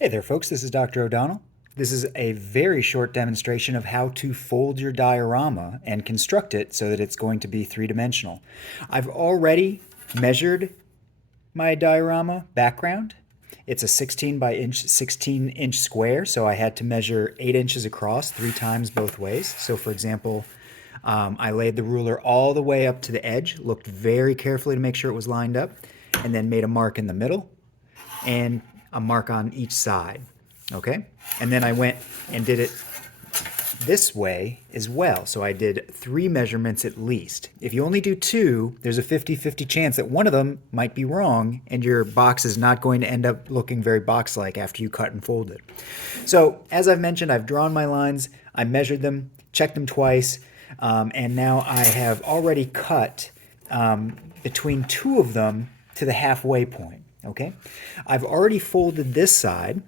Hey there folks, this is Dr. O'Donnell. This is a very short demonstration of how to fold your diorama and construct it so that it's going to be three-dimensional. I've already measured my diorama background. It's a 16 inch square, so I had to measure 8 inches across 3 times both ways. So for example, I laid the ruler all the way up to the edge, looked very carefully to make sure it was lined up, and then made a mark in the middle and a mark on each side, okay? And then I went and did it this way as well. So I did 3 measurements at least. If you only do 2, there's a 50-50 chance that one of them might be wrong and your box is not going to end up looking very box-like after you cut and fold it. So as I've mentioned, I've drawn my lines, I measured them, checked them twice, and now I have already cut between 2 of them to the halfway point. Okay, I've already folded this side,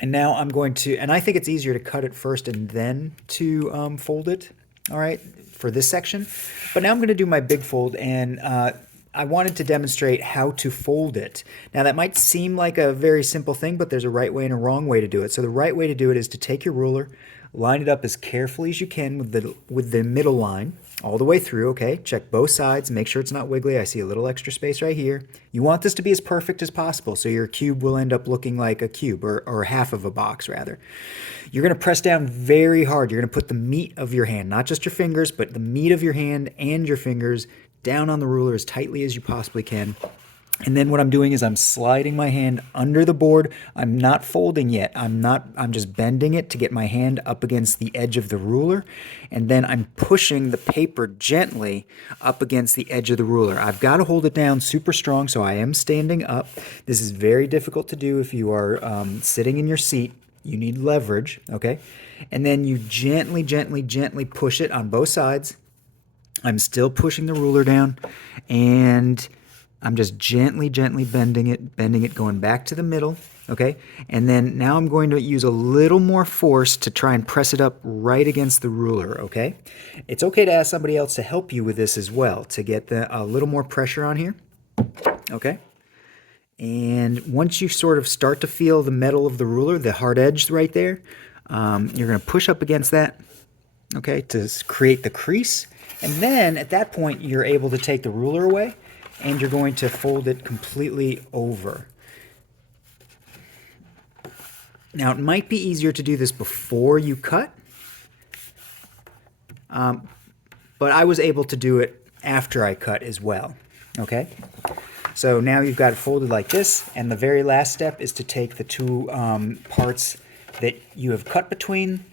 and now I'm going to, and I think it's easier to cut it first and then to fold it, all right, for this section. But now I'm going to do my big fold, and I wanted to demonstrate how to fold it. Now that might seem like a very simple thing, but there's a right way and a wrong way to do it. So the right way to do it is to take your ruler, line it up as carefully as you can with the middle line all the way through, okay? Check both sides, make sure it's not wiggly. I see a little extra space right here. You want this to be as perfect as possible, so your cube will end up looking like a cube, or half of a box rather. You're gonna press down very hard. You're gonna put the meat of your hand, not just your fingers, but the meat of your hand and your fingers down on the ruler as tightly as you possibly can. And then what I'm doing is I'm sliding my hand under the board. I'm not folding yet. I'm just bending it to get my hand up against the edge of the ruler. And then I'm pushing the paper gently up against the edge of the ruler. I've got to hold it down super strong, so I am standing up. This is very difficult to do if you are sitting in your seat. You need leverage, okay? And then you gently, gently, gently push it on both sides. I'm still pushing the ruler down, and I'm just gently, gently bending it, going back to the middle, okay? And then now I'm going to use a little more force to try and press it up right against the ruler, okay? It's okay to ask somebody else to help you with this as well, to get a little more pressure on here, okay? And once you sort of start to feel the metal of the ruler, the hard edge right there, you're going to push up against that, okay, to create the crease. And then at that point, you're able to take the ruler away, and you're going to fold it completely over. Now, it might be easier to do this before you cut, but I was able to do it after I cut as well, okay? So now you've got it folded like this, and the very last step is to take the 2 parts that you have cut between,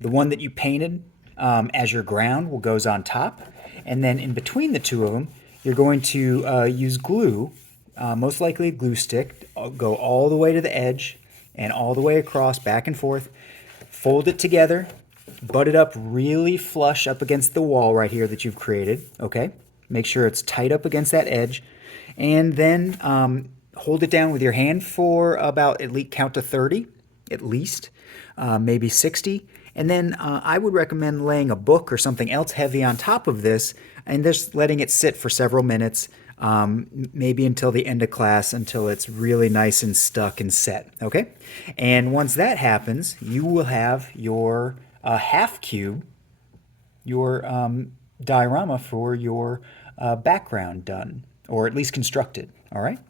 the one that you painted as your ground goes on top, and then in between the 2 of them, you're going to use glue, most likely a glue stick, go all the way to the edge and all the way across, back and forth, fold it together, butt it up really flush up against the wall right here that you've created, okay? Make sure it's tight up against that edge, and then hold it down with your hand for about, at least count to 30, at least, maybe 60. And then I would recommend laying a book or something else heavy on top of this and just letting it sit for several minutes, maybe until the end of class, until it's really nice and stuck and set, okay? And once that happens, you will have your half cube, your diorama for your background done, or at least constructed, all right?